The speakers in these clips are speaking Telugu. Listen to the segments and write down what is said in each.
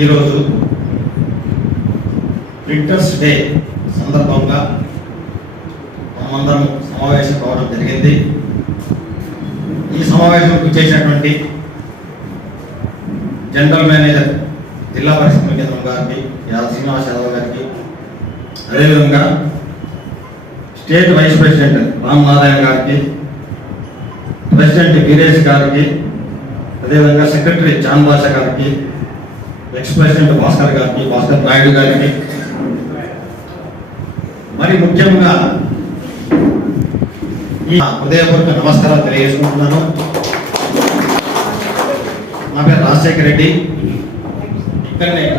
ఈరోజు ప్రింటర్స్ డే సందర్భంగా మనమందరం సమావేశం కావడం జరిగింది. ఈ సమావేశంకు చేసినటువంటి జనరల్ మేనేజర్ జిల్లా పరిషత్ కేంద్రం గారికి, శ్రీనివాస్ యాదవ్ గారికి, అదేవిధంగా state vice president Ram Narayana గారికి, ప్రెసిడెంట్ వీరేష్ గారికి, అదేవిధంగా సెక్రటరీ చాన్ బాషా గారికి, ఎక్స్ ప్రెసిడెంట్ భాస్కర్ నాయుడు గారికి, మరి ముఖ్యంగా ఈ హృదయపూర్వక నమస్కారాలు తెలియజేసుకుంటున్నాను. నా పేరు రాజశేఖర్ రెడ్డి.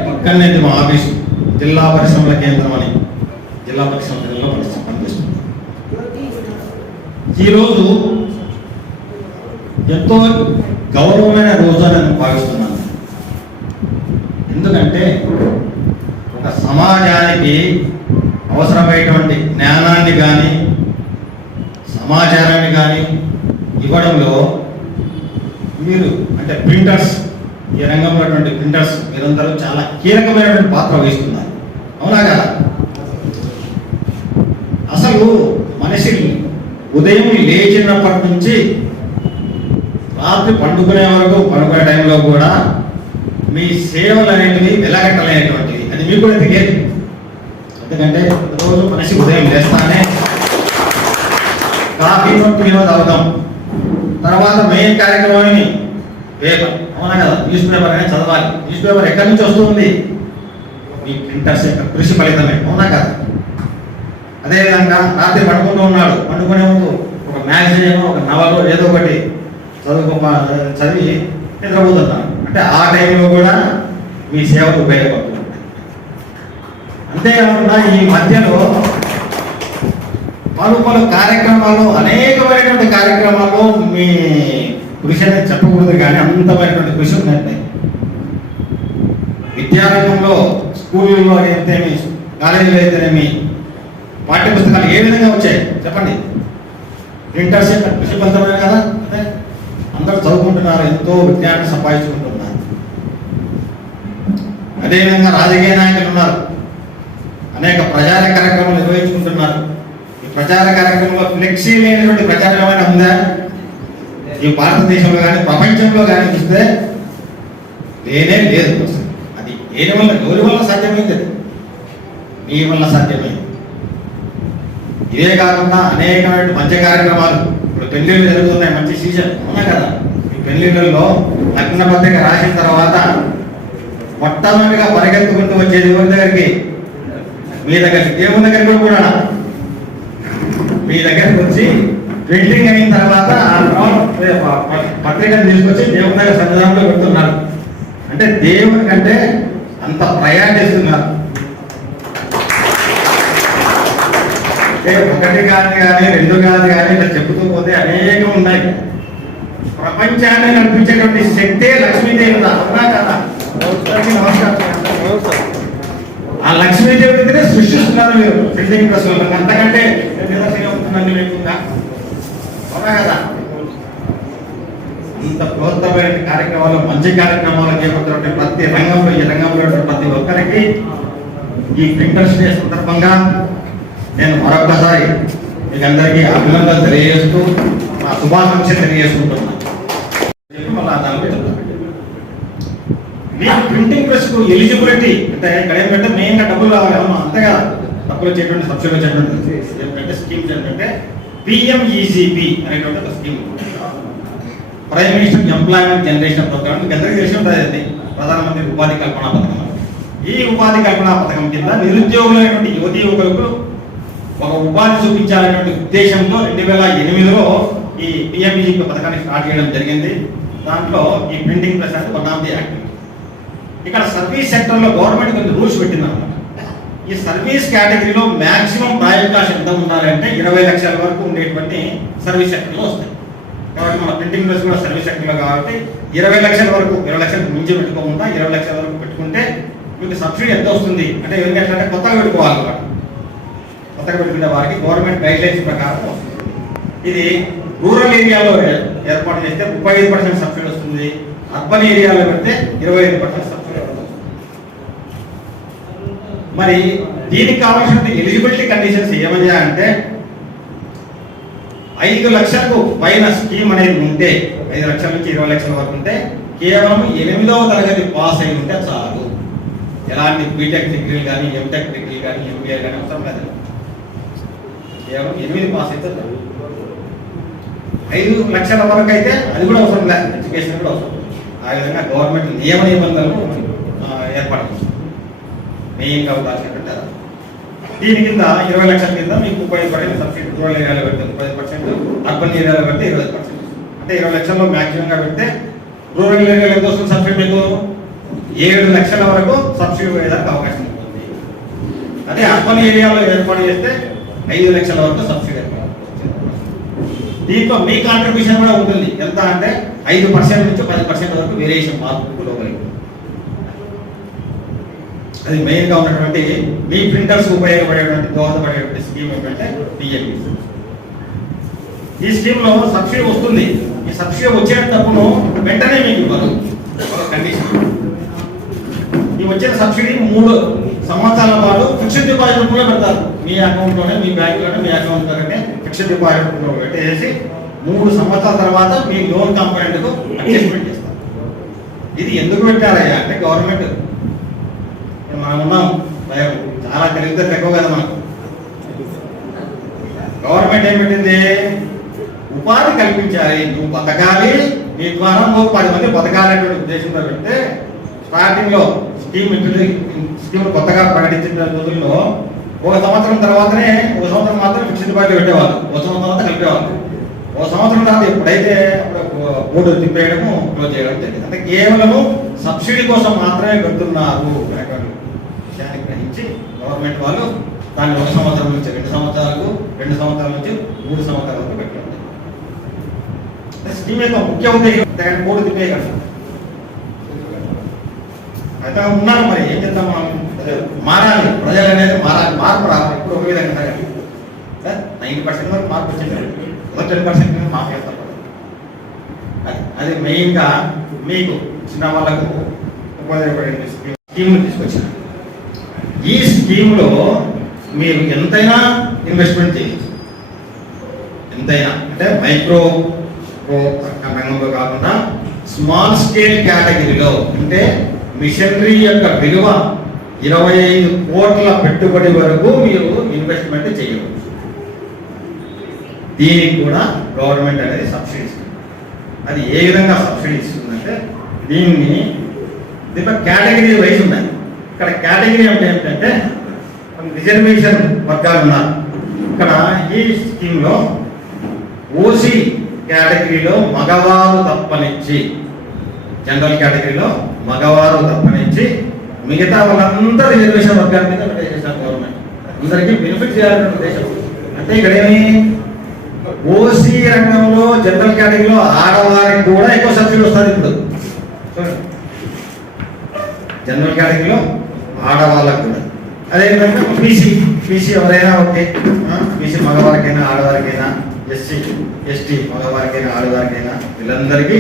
పక్కనే మా ఆఫీసు జిల్లా పరిశ్రమల కేంద్రం అని జిల్లా పరిశ్రమలో పనిచేస్తుంది. ఈరోజు ఎంతో గౌరవమైన రోజు అని నేను భావిస్తున్నాను. ఎందుకంటే ఒక సమాజానికి అవసరమైనటువంటి జ్ఞానాన్ని కానీ సమాచారాన్ని కానీ ఇవ్వడంలో మీరు అంటే ప్రింటర్స్, ఈ రంగంలో ఉన్నటువంటి ప్రింటర్స్ మీరందరూ చాలా కీలకమైనటువంటి పాత్ర వహిస్తున్నారు. అవునా కదా? అసలు మనిషి ఉదయం లేచినప్పటి నుంచి రాత్రి పండుకునే వరకు, పడుకునే టైంలో కూడా మీ సేవలు అనేటివి వెలగట్టలేనటువంటివి. అది మీకు కూడా తెలియదు. ఎందుకంటే రోజు మనిషి ఉదయం లేస్తానే కాఫీ తాగుతాం, తర్వాత మెయిన్ కార్యక్రమాన్ని పేపర్, అవునా కదా, న్యూస్ పేపర్ అనేది చదవాలి. న్యూస్ పేపర్ ఎక్కడి నుంచి వస్తుంది? మీ ప్రింటర్స్ యొక్క కృషి ఫలితమే, అవునా కదా? అదేవిధంగా రాత్రి పడుకుంటూ ఉన్నాడు, పండుకునే ముందు ఒక మ్యాగజైన్, ఒక నవలో ఏదో ఒకటి చదివి నిద్రపోతున్నాను అంటే ఆ టైంలో కూడా మీ సేవకు ఉపయోగపడుతుంది. అంతేకాకుండా ఈ మధ్యలో పలు కార్యక్రమాల్లో, అనేకమైనటువంటి కార్యక్రమాల్లో మీ కృషి అనేది చెప్పకూడదు, కానీ అంతమైనటువంటి కృషి ఉన్నట్టే. విద్యారంగంలో స్కూళ్ళలో అయితేనేమి, కాలేజీలో అయితేనేమి పాఠ్య పుస్తకాలు ఏ విధంగా వచ్చాయి చెప్పండి? ప్రింటర్స్ యొక్క కృషి ఫలితమే కదా. అంటే అందరూ చదువుకుంటున్నారు, ఎంతో విజ్ఞానం సంపాదించుకుంటున్నారు. అదేవిధంగా రాజకీయ నాయకులు ఉన్నారు, అనేక ప్రచార కార్యక్రమాలు నిర్వహించుకుంటున్నారు. ఈ ప్రచార కార్యక్రమంలో ఫ్లెక్సీ లేనటువంటి ప్రచారం ఏమైనా ఉందా? ఈ భారతదేశంలో కానీ ప్రపంచంలో కానీ చూస్తే లేనే లేదు. అది ఎవరి వల్ల సాధ్యమైంది? మీ వల్ల సాధ్యమైంది. ఇవే కాకుండా అనేకమైన మంచి కార్యక్రమాలు, ఇప్పుడు పెళ్లిళ్ళు జరుగుతున్నాయి, మంచి సీజన్, అవునా కదా? ఈ పెళ్లిళ్ళలో లగ్న పత్రిక రాసిన తర్వాత మొట్టమొదటిగా పరిగెత్తుకుంటూ వచ్చేది ఎవరి దగ్గరికి? మీ దగ్గరికి. దేవుని దగ్గరికి కూడా మీ దగ్గరికి వచ్చి ప్రింటింగ్ అయిన తర్వాత పత్రికను తీసుకొచ్చి దేవుని దగ్గర సన్నిధానంలో పెడుతున్నారు. అంటే దేవుని కంటే అంత ప్రయాణిస్తున్నారు. ఒకటి కాదు కానీ, రెండు కాదు కానీ, ఇట్లా చెబుతూ పోతే అనేకం ఉన్నాయి. ప్రపంచాన్ని నడిపించేటువంటి శక్తే లక్ష్మీదేవి. అవునా కదా? ఆ లక్ష్మీదేవినే సృష్టిస్తున్నారు మీరు ప్రింటింగ్ ప్రెస్. అంతకంటే నిదర్శనం లేకుండా, అవునా కదా? అంత ప్రోత్సాహమైన కార్యక్రమాలు, మంచి కార్యక్రమాలు చేపట్టినటువంటి ప్రతి రంగంలో, ఈ రంగంలో ప్రతి ఒక్కరికి ఈ ప్రింటర్స్ డే సందర్భంగా నేను మరొకసారి మీకు అందరికీ అభినందనలు తెలియజేస్తూ నా శుభాకాంక్షలు తెలియజేసుకుంటున్నాను. మీకు ప్రింటింగ్ ప్రెస్ కు ఎలిజిబిలిటీ అంటే ఇక్కడ ఏంటంటే మెయిన్గా డబ్బులు రావాలి. అవును, అంతేగా? డబ్బులు వచ్చేటువంటి, సబ్సిడీ వచ్చేటువంటి ఏంటంటే స్కీమ్స్ ఏంటంటే PMEGP అనేటువంటి ఒక scheme, prime minister employment generation programme. మీకు అందరికీ తెలిసి ఉంటుంది. అది ప్రధానమంత్రి ఉపాధి కల్పన పథకం. ఈ ఉపాధి కల్పన పథకం కింద నిరుద్యోగులైనటువంటి యువతీ యువకులకు ఒక ఉపాధి చూపించాలనేటువంటి ఉద్దేశంలో 2008లో ఈ PMEGP పథకాన్ని స్టార్ట్ చేయడం జరిగింది. దాంట్లో ఈ ప్రింటింగ్ ప్రెస్ అనేది వన్ ఆఫ్ ది యాక్టివిటీ. ఇక్కడ సర్వీస్ సెక్టర్లో గవర్నమెంట్ కొన్ని రూల్స్ పెట్టిందన్నమాట. ఈ సర్వీస్ కేటగిరీలో మ్యాక్సిమం ప్రాయోగిక ఎంత ఉండాలంటే 20 లక్షల వరకు ఉండేటువంటి సర్వీస్ సెక్టర్లో వస్తాయి. కాబట్టి మన ప్రింటింగ్ ప్రెస్ కూడా సర్వీస్ సెక్టర్లో కాబట్టి 20 లక్షల వరకు, 20 లక్షలకు మించి పెట్టుకోకుండా 20 లక్షల వరకు పెట్టుకుంటే మీకు సబ్సిడీ ఎంత వస్తుంది అంటే ఎందుకంటే కొత్తగా పెట్టుకోవాలి. కొత్తగా పెట్టుకునే వారికి గవర్నమెంట్ గైడ్ లైన్స్ ప్రకారం వస్తుంది. ఇది రూరల్ ఏరియాలో ఏర్పాటు చేస్తే 35% సబ్సిడీ వస్తుంది. అర్బన్ ఏరియాలో పెడితే 25% సబ్సిడీ వస్తుంది. మరి దీనికి కావాల్సిన ఎలిజిబిలిటీ కండిషన్స్ ఏమయ్యా అంటే 5 లక్షలకు పైన స్కీమ్ అనేది ఉంటే 5 లక్షల నుంచి 20 లక్షల వరకు ఉంటే కేవలం 8వ తరగతి పాస్ అయి ఉంటే చాలు. ఎలాంటి బీటెక్ డిగ్రీలు కానీ ఎంటెక్ డిగ్రీలు కానీ ఎంబీఏ కానీ అవసరం లేదు. కేవలం 8 పాస్ అయితే 5 లక్షల వరకు అయితే అది కూడా అవసరం లేదు, ఎడ్యుకేషన్ కూడా అవసరం. ఆ విధంగా గవర్నమెంట్ నియమ నిబంధనలు ఏర్పాటు చేస్తుంది. మెయిన్గా ఉండాల్సినటువంటి దీని కింద 20 లక్షల కింద మీకు 30% సబ్సిడీ రూరల్ ఏరియాలో పెడితే 30%, అర్బన్ ఏరియాలో పెడితే 20%. అంటే 20 లక్షల్లో మ్యాక్సిమంగా పెడితే రూరల్ ఏరియాలో ఎంత వస్తుంది సబ్సిడీ? మీకు 7 లక్షల వరకు సబ్సిడీ వేయడానికి అవకాశం ఉంటుంది. అదే అర్బన్ ఏరియాలో ఏర్పాటు చేస్తే 5 లక్షల వరకు సబ్సిడీ ఏర్పాటు. దీంట్లో మీ కాంట్రిబ్యూషన్ కూడా ఉంటుంది. ఎంత అంటే 5% నుంచి 10% వరకు వేరియేషన్ మార్పు లోపలికి. అది మెయిన్గా ఉన్నటువంటి మీ ప్రింటర్స్ ఉపయోగపడేటువంటి దోహదపడేటువంటి స్కీమ్ ఏంటంటే పిఎంఈ. ఈ స్కీమ్లో సబ్సిడీ వస్తుంది. ఈ సబ్సిడీ వచ్చేటప్పుడు వెంటనే మీకు ఇవ్వరు, ఒక కండిషన్. ఈ వచ్చిన సబ్సిడీ 3 సంవత్సరాల పాటు ఫిక్స్డ్ డిపాజిట్ రూపంలో పెడతారు. మీ అకౌంట్లోనే, మీ బ్యాంకులోనే, మీ అకౌంట్లోనే ఫిక్స్డ్ డిపాజిట్ రూపంలో పెట్టేసి 3 సంవత్సరాల తర్వాత మీ లోన్ కంపోనెంట్కు అడ్జస్ట్మెంట్ చేస్తారు. ఇది ఎందుకు పెట్టారయ్యా అంటే గవర్నమెంట్ మనం ఉన్నాం, చాలా తెలివితే తక్కువ కదా మనకు. గవర్నమెంట్ ఏం పెట్టింది? ఉపాధి కల్పించాలి, నువ్వు బతకాలి, నీ ద్వారా 10 మంది బతకాలనేటువంటి ఉద్దేశంతో పెడితే స్టార్టింగ్ లో స్కీమ్ కొత్తగా ప్రకటించిన రోజుల్లో 1 సంవత్సరం తర్వాతనే 1 సంవత్సరం మాత్రం ఫిక్స్డ్ డిపాజిట్ పెట్టేవాళ్ళు, 1 సంవత్సరం తర్వాత కలిపేవాళ్ళు. 1 సంవత్సరం తర్వాత ఎప్పుడైతే బోర్డు తిప్పేయడము క్లోజ్ చేయడం జరిగింది. అంటే కేవలము సబ్సిడీ కోసం మాత్రమే పెడుతున్నారు అనేటువంటి విషయాన్ని గ్రహించి గవర్నమెంట్ వాళ్ళు దాన్ని 1 సంవత్సరం నుంచి 2 సంవత్సరాలకు, 2 సంవత్సరాల నుంచి 3 సంవత్సరాల వరకు పెట్టడం. స్కీమ్ యొక్క ముఖ్య ఉద్దేశం బోర్డు తిప్పే కదా. అయితే ఉన్నాను, మరి ఏం చేద్దాం, మనం మారాలి, ప్రజలు అనేది మారాలి. మార్పు రావాలి. ఇప్పుడు ఒక విధంగా 90% వరకు మార్పు వచ్చింది, 10% మార్పు చేస్తాం. అది మెయిన్గా మీకు చిన్న వాళ్ళకు ఉపయోగపడే స్కీమ్ తీసుకొచ్చాను. ఈ స్కీమ్లో మీరు ఎంతైనా ఇన్వెస్ట్మెంట్ చేయవచ్చు. ఎంతైనా అంటే మైక్రో రంగంలో కాకుండా స్మాల్ స్కేల్ కేటగిరీలో, అంటే మిషనరీ యొక్క విలువ 25 కోట్ల పెట్టుబడి వరకు మీరు ఇన్వెస్ట్మెంట్ చేయవచ్చు. దీనికి కూడా గవర్నమెంట్ అనేది సబ్సిడీ ఇస్తుంది. అది ఏ విధంగా సబ్సిడీ ఇస్తుందంటే దీన్ని దీంట్లో కేటగిరీ వైజ్ ఉన్నాయి. ఇక్కడ కేటగిరీ అంటే ఏంటంటే రిజర్వేషన్ వర్గాలు ఉన్నారు. ఇక్కడ ఈ స్కీమ్లో ఓసీ కేటగిరీలో మగవారు తప్పనిచ్చి, జనరల్ కేటగిరీలో మగవారు తప్పనిచ్చి మిగతా వాళ్ళంతా రిజర్వేషన్ వర్గాల మీద చేశారు గవర్నమెంట్. అందరికీ బెనిఫిట్ చేయాలనే ఉద్దేశం. అంటే ఇక్కడ ఏమి ఓసీ రంగంలో జనరల్ కేటగిరీలో ఆడవారికి కూడా ఎక్కువ సబ్సిడీ వస్తుంది. ఇప్పుడు జనరల్ కేటగిరీలో ఆడవాళ్ళకు కూడా అదేవిధంగా బీసీ ఎవరైనా ఓకే, బీసీ మగవారికైనా ఆడవారికైనా, ఎస్సీ ఎస్టీ మగవారికైనా ఆడవారికైనా వీళ్ళందరికీ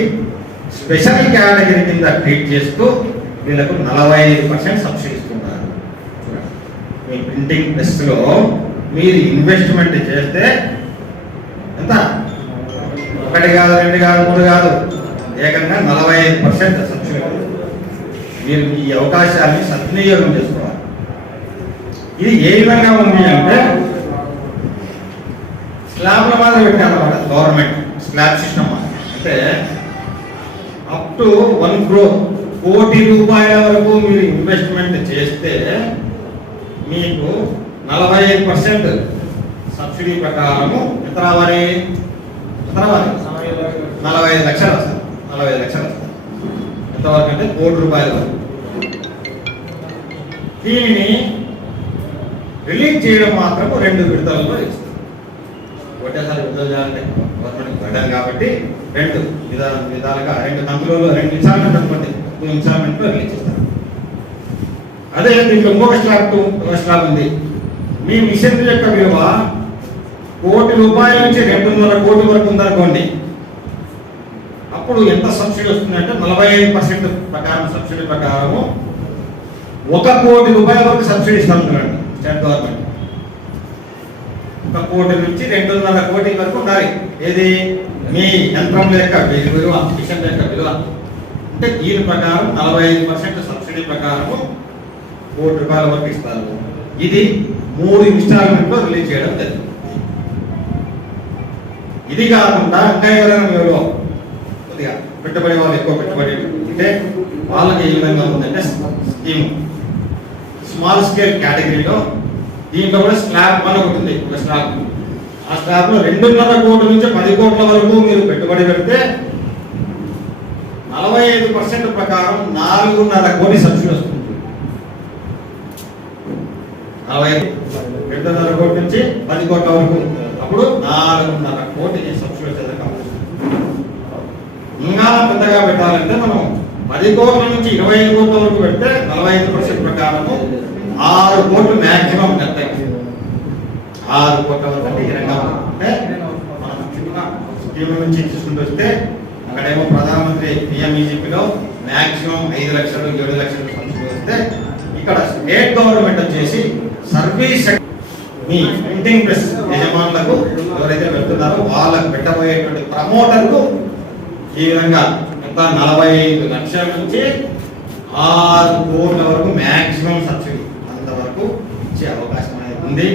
స్పెషల్ కేటగిరీ కింద ట్రీట్ చేస్తూ వీళ్ళకు 45% సబ్సిడీ ఇస్తున్నారు. మీ ప్రింటింగ్ ప్రెస్లో మీరు ఇన్వెస్ట్మెంట్ చేస్తే ఎంత? 1 కాదు, 2 కాదు, 3 కాదు, ఏకంగా 45% సబ్సిడీ. మీరు ఈ అవకాశాన్ని సద్వినియోగం చేసుకోవాలి. ఇది ఏ విధంగా ఉంది అంటే స్లాబ్ల మీద పెట్టారన్నమాట గవర్నమెంట్. స్లాబ్ సిస్టమ్ అంటే అప్ టు 1 crore, 1 కోటి రూపాయల వరకు మీరు ఇన్వెస్ట్మెంట్ చేస్తే మీకు 45% సబ్సిడీ ప్రకారము ఎంత రావాలి? 45 లక్షలు వస్తుంది. 45 లక్షలు వస్తుంది. ఎంతవరకు అంటే 1 కోటి రూపాయల వరకు. దీనిని రిలీజ్ చేయడం మాత్రం 2 విడతలలో ఇస్తుంది. ఒకటేసారి విడుదల చేయాలంటే గవర్నమెంట్ పెట్టాలి కాబట్టి 2 విధాలుగా 2 కంతులలో 2 ఇన్స్టాల్మెంట్ అనుకోండి, 2 ఇన్స్టాల్మెంట్లో రిలీజ్ చేస్తారు. అదే దీంట్లో ఇంకొక స్లాబ్ ఉంది. మీ మిషన్ యొక్క విలువ 1 కోటి రూపాయల నుంచి 2.5 కోటి వరకు ఉందనుకోండి, అప్పుడు ఎంత సబ్సిడీ వస్తుంది అంటే 45% ప్రకారం సబ్సిడీ ప్రకారము 1 కోటి రూపాయల వరకు సబ్సిడీ ఇస్తామంటున్నాడు స్టేట్ గవర్నమెంట్. 1 కోటి నుంచి 2.5 కోటి వరకు ఉండాలి. ఏది మీ యంత్రం యొక్క విలువ, మిషన్ యొక్క విలువ. అంటే దీని ప్రకారం 45% సబ్సిడీ ప్రకారము 1 కోటి రూపాయల వరకు ఇస్తారు. ఇది 3 ఇన్స్టాల్మెంట్లో రిలీజ్ చేయడం జరిగింది. ఇది కాకుండా ఇంకా ఎవరైనా మీరు కొద్దిగా పెట్టుబడి వాళ్ళు ఎక్కువ పెట్టుబడి అంటే వాళ్ళకి ఏ విధంగా ఉందంటే స్కీమ్ స్మాల్ స్కేల్ కేటగిరీలో దీంట్లో కూడా స్లాబ్ 1 ఒకటి ఉంది. ఒక స్లాబ్, ఆ స్లాబ్ లో 2.5 కోట్ల నుంచి 10 కోట్ల వరకు మీరు పెట్టుబడి పెడితే 45% ప్రకారం 4.5 కోటి సబ్సిడీ వస్తుంది. 2.5 కోట్ల నుంచి 10 కోట్ల వరకు, అప్పుడు 4.5 కోటి సబ్సిడీ వచ్చేది కావాలి. ఇంకా పెద్దగా పెట్టాలంటే మనం 10 కోట్ల నుంచి 25 కోట్ల వరకు పెడితే 45% ప్రకారము 6 కోట్లు మ్యాక్సిమం కట్టాయి. 6 కోట్ల వరకు అంటే ఈ రంగం అంటే మనం చిన్న స్కీమ్ నుంచి తీసుకుంటూ వస్తే అక్కడేమో ప్రధానమంత్రి పిఎంఈజీపీలో మ్యాక్సిమం 5 లక్షలు 7 లక్షలు సబ్సిడీ వస్తే ఇక్కడ స్టేట్ గవర్నమెంట్ వచ్చేసి సర్వీస్ మీ ప్రింటింగ్ ప్రెస్ యజమానులకు ఎవరైతే పెడుతున్నారో వాళ్ళకు పెట్టబోయేటువంటి ప్రమోటర్కు ఈ విధంగా ఎంత 45 లక్షల నుంచి 6 కోట్ల వరకు మ్యాక్సిమం సబ్సిడీ అంతవరకు ఇచ్చే అవకాశం అనేది ఉంది.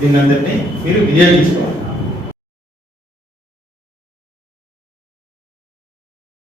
దీన్ని అందరినీ మీరు వినియోగించుకోవాలి.